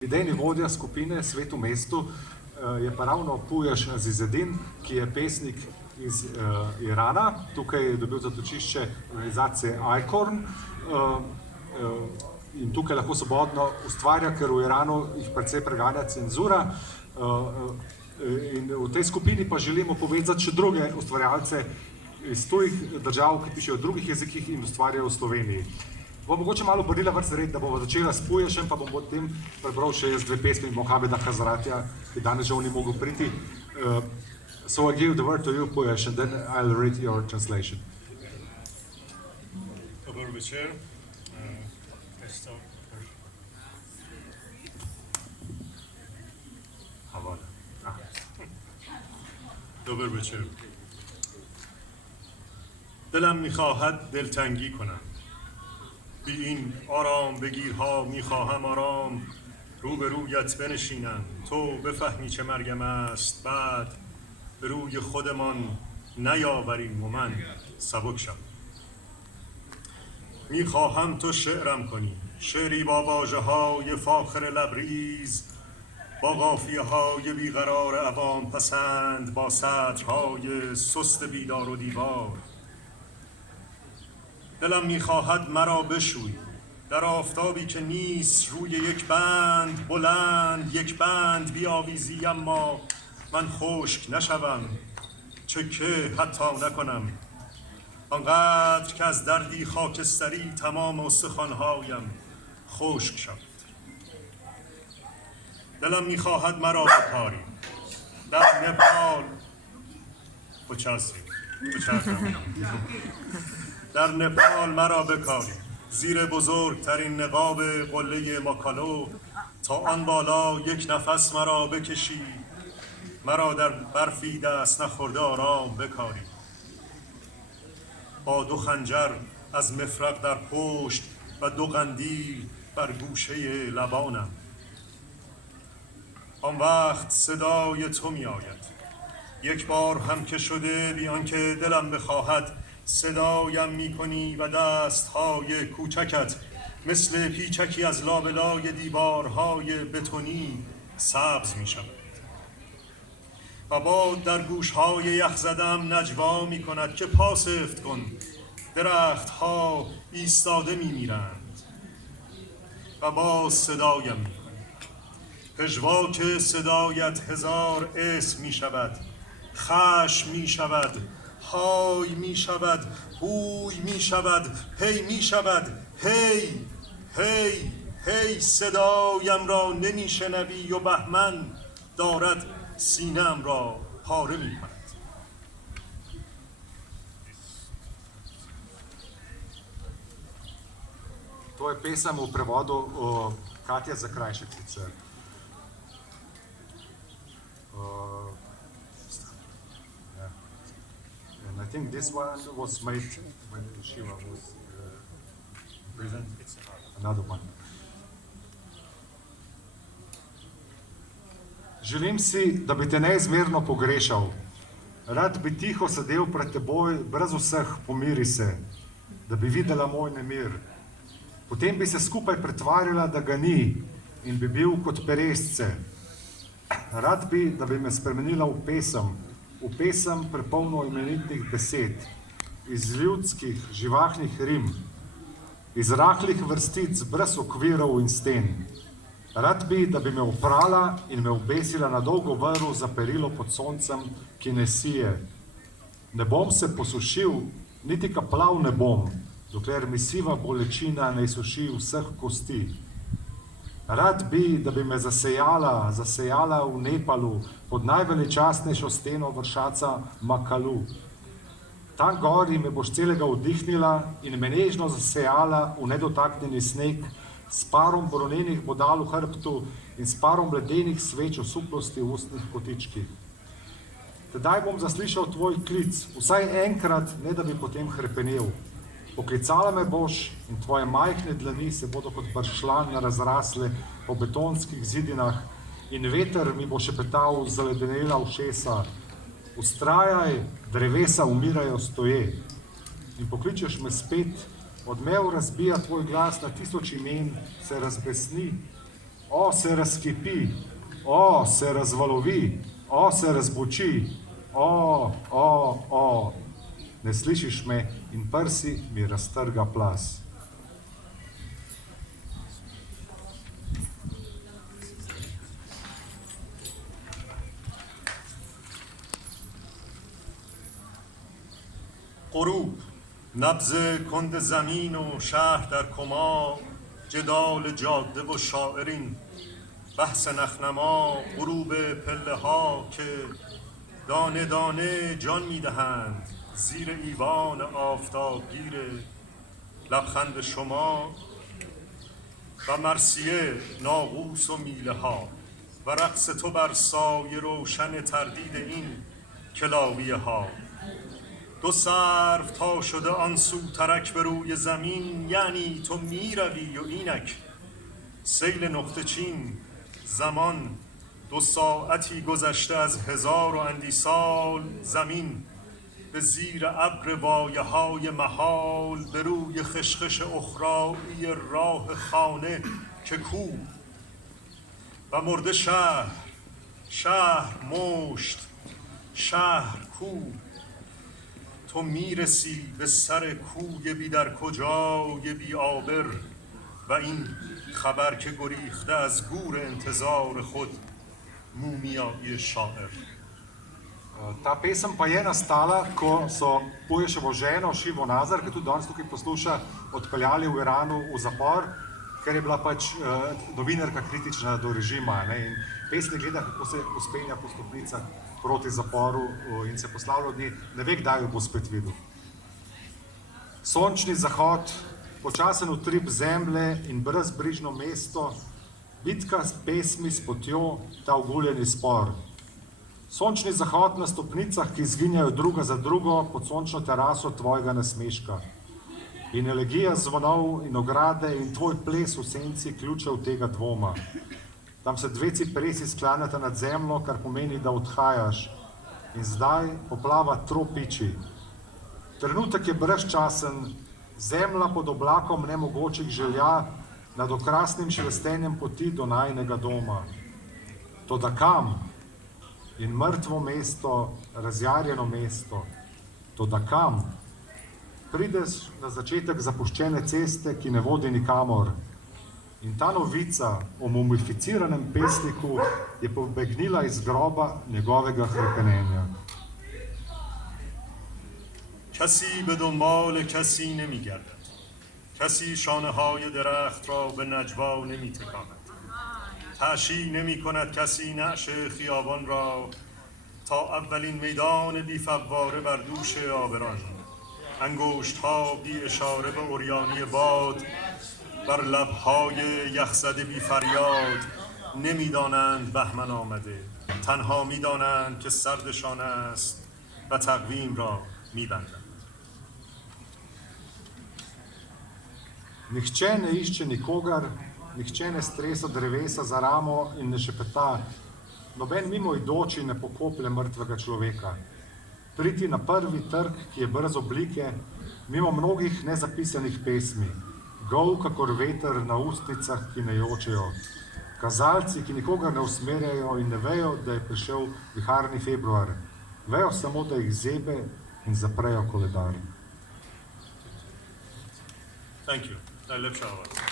Idejni vodja skupine Svet v mestu je pa ravno Puješ Azizedin, ki je pesnik iz Irana. Tukaj je dobil zatočišče organizacije ICORN in tukaj lahko svobodno ustvarja, ker v Iranu jih precej preganja cenzura. In v tej skupini pa želimo povezati še druge ustvarjalce iz tujih držav, ki pišejo v drugih jezikih in ustvarjajo v Sloveniji. Bo mogoče malo obrnila vrsta red, da bomo začela s Puješem, pa bom potem prebral še jaz dve pesmi Mohameda Hazratija, ki danes žal ni mogel priti. So I give the word to you, Pujesh, and then I'll read your translation. Dobar večer. دوبر بچه دلم میخواهد دلتنگی کنم بی این آرام بگیرها میخواهم آرام روبرویت بنشینم تو بفهمی چه مرگم است بعد به روی خودمان نیاوریم و من سبک شم میخواهم تو شعرم کنی شعری با واژه های فاخر لبریز با قافیه های بیقرار عوام پسند با سطرهای سست بیدار و دیوار دلم میخواهد مرا بشوی در آفتابی که نیست روی یک بند بلند یک بند بیاویزی اما من خشک نشوم چکه حتی نکنم آنقدر که از دردی خاکستری تمام استخوانهایم خشک شود دلم میخواهد مرا بکاری در نپال در نپال مرا بکاری زیر بزرگترین نقاب قله ماکالو تا آن بالا یک نفس مرا بکشی مرا در برفی دست نخورده آرام بکاری با دو خنجر از مفرق در پشت و دو قندیل بر گوشه لبانم آن وقت صدای تو می آید یک بار هم که شده بیان که دلم بخواهد صدایم می کنی و دستهای کوچکت مثل پیچکی از لابلای دیوارهای بتونی سبز می شود و باد در گوشهای یخ زدم نجوا می کند که پاسفت کن درختها ایستاده می میرند و باز صدایم می پژواک صدایت هزار اسم می شود خشم می شود های می شود هوی می شود هی می شود هی هی هی صدایم را نمی شنوی و بهمن دارد سینم را پاره می کند To je pesem v prevodu Katja Zakrajšek sicer. And I think this one was made when Shiva was present. Another one. Želim si, da bi te neizmerno pogrešal. Rad bi tiho sedel pred teboj, brez vseh pomiri se, da bi videla moj nemir. Potem bi se skupaj pretvarjala, da ga ni in bi bil kot peresce. Rad bi, da bi me spremenila v pesem prepolno imenitnih besed, iz ljudskih, živahnih rim, iz rahlih vrstic brez okvirov in sten. Rad bi, da bi me oprala in me obesila na dolgo vrv za perilo pod soncem, ki ne sije. Ne bom se posušil, niti kaplav ne bom, dokler mi siva bolečina ne izsuši vseh kosti. Rad bi, da bi me zasejala v Nepalu pod najveličastnejšo steno vršaca Makalu. Tam gori me boš celega vdihnila in me nežno zasejala v nedotaknjeni sneg s parom bronenih bodal v hrbtu in s parom ledenih sveč osuplosti v ustnih kotičkih. Tedaj bom zaslišal tvoj klic, vsaj enkrat, ne da bi potem hrepenel. Poklicala me boš in tvoje majhne dlani se bodo kot bršljan razrasle po betonskih zidinah in veter mi bo šepetal zaledenela ušesa. Vztrajaj, drevesa umirajo stoje. In pokličeš me spet, odmev razbija tvoj glas na tisoč imen, se razbesni O, se razkipi, o, se razvalovi, o, se razboči, o. Ne slišiš me in prsi mi raztrga plas. غروب، نبض کند زمین و شهر در کما، جدال جاده و شاعرین، بحث نخنما، غروب پله ها که دانه دانه جان میدهند زیر ایوان آفتابگیر لبخند شما، و مرثیه ناقوس و میله ها و رقص تو بر سایه روشن تردید این کلاویه ها. دو سرو تا شده آن سو ترک به روی زمین، یعنی تو میروی و اینک سیل نقطه چین. زمان 2 ساعتی گذشته از 1000 و اندی سال، زمین به زیر ابر وایه های محال، به روی خشخش اخرایی راه خانه که کو و مرده شهر مشت، شهر کو. تو میرسی به سر کوی بی در کجای بی آبر، و این خبر که گریخته از گور انتظار خود مومیایی شاعر. Ta pesem pa je nastala, ko so Puješevo ženo Šivo Nazar, ki tudi danes tukaj posluša, odpeljali v Iranu v zapor, ker je bila pač novinarka kritična do režima. Ne? In pesnik gleda, kako se uspenja po stopnicah proti zaporu in se poslavlja od nje, ne ve, kdaj jo bo spet videl. Sončni zahod, počasen utrip zemlje in brezbrižno mesto, bitka s pesmi s potjo, ta oguljeni spor. Sončni zahod na stopnicah, ki izginjajo druga za drugo pod sončno teraso tvojega nasmeška. In elegija zvonov in ograde in tvoj ples v senci ključev tega dvoma. Tam se 2 cipresi sklanjata nad zemljo, kar pomeni, da odhajaš. In zdaj poplava tropiči. Trenutek je brezčasen, zemlja pod oblakom nemogočih želja, nad okrasnim šelestenjem poti do najinega doma. Toda kam? In mrtvo mesto, razjarjeno mesto. Toda kam? Prideš na začetek zapuščene ceste, ki ne vodi nikamor. In ta novica o mumificiranem pesniku je pobegnila iz groba njegovega hrepenenja. کسی به دنبال کسی نمی گردد، کسی شانه های درخت را به نجوا نمی تکاند، تأشی نمی کند کسی نعش خیابان را تا اولین میدان بی فواره بر دوش آبران. انگشت ها بی اشاره به عریانی باد بر لبهای یخزده بی فریاد نمی دانند بهمن آمده، تنها می دانند که سردشان است و تقویم را می بندند. Nihče ne išče nikogar, nihče ne stresa drevesa za ramo in ne šepeta, noben mimoidoči ne pokoplje mrtvega človeka. Priti na prvi trg, ki je brez oblike, mimo mnogih nezapisanih pesmi, gol kakor veter na ustnicah, ki ne jočejo, kazalci, ki nikogar ne usmerjajo in ne vejo, da je prišel viharni februar, vejo samo, da jih zebe in zaprejo koledar. Thank you. Najlepša hvala.